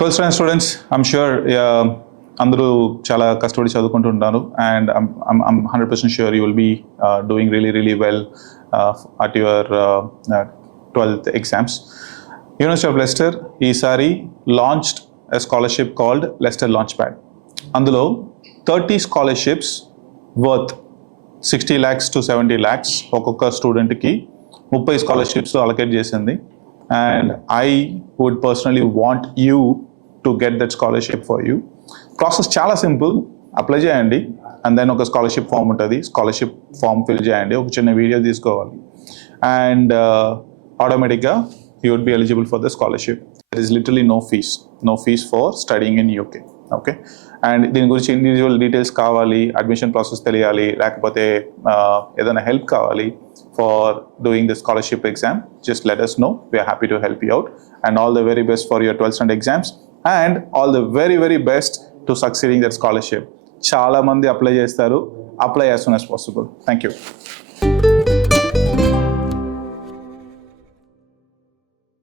12th standard students, I'm sure అందరూ చాలా కష్టపడి చదువుకుంటుంటారు and I'm 100% sure you will be doing really well at your 12th exams. University of Leicester ఈసారి launched a scholarship called Leicester Launchpad. అందులో 30 scholarships worth 60 lakhs to 70 lakhs ఒక్కొక్క స్టూడెంట్కి 30 scholarships allocate చేసింది. And I would personally want you to get that scholarship for you. Process చాలా simple. Apply చేయండి and then ఒక scholarship form ఉంటుంది, scholarship form fill చేయండి, ఒక చిన్న వీడియో తీసుకోవాలి అండ్ ఆటోమేటిక్గా you would be eligible for the scholarship. There is literally no fees for studying in UK. Okay, and దీని గురించి ఇండివిజువల్ డీటెయిల్స్ కావాలి, అడ్మిషన్ ప్రాసెస్ తెలియాలి, లేకపోతే ఏదైనా హెల్ప్ కావాలి for doing the scholarship exam, just let us know. We are happy to help you out, and all the very best for your 12th standard exams and all the very best to succeeding that scholarship. Chala mandi apply chestaru, apply as soon as possible. Thank you.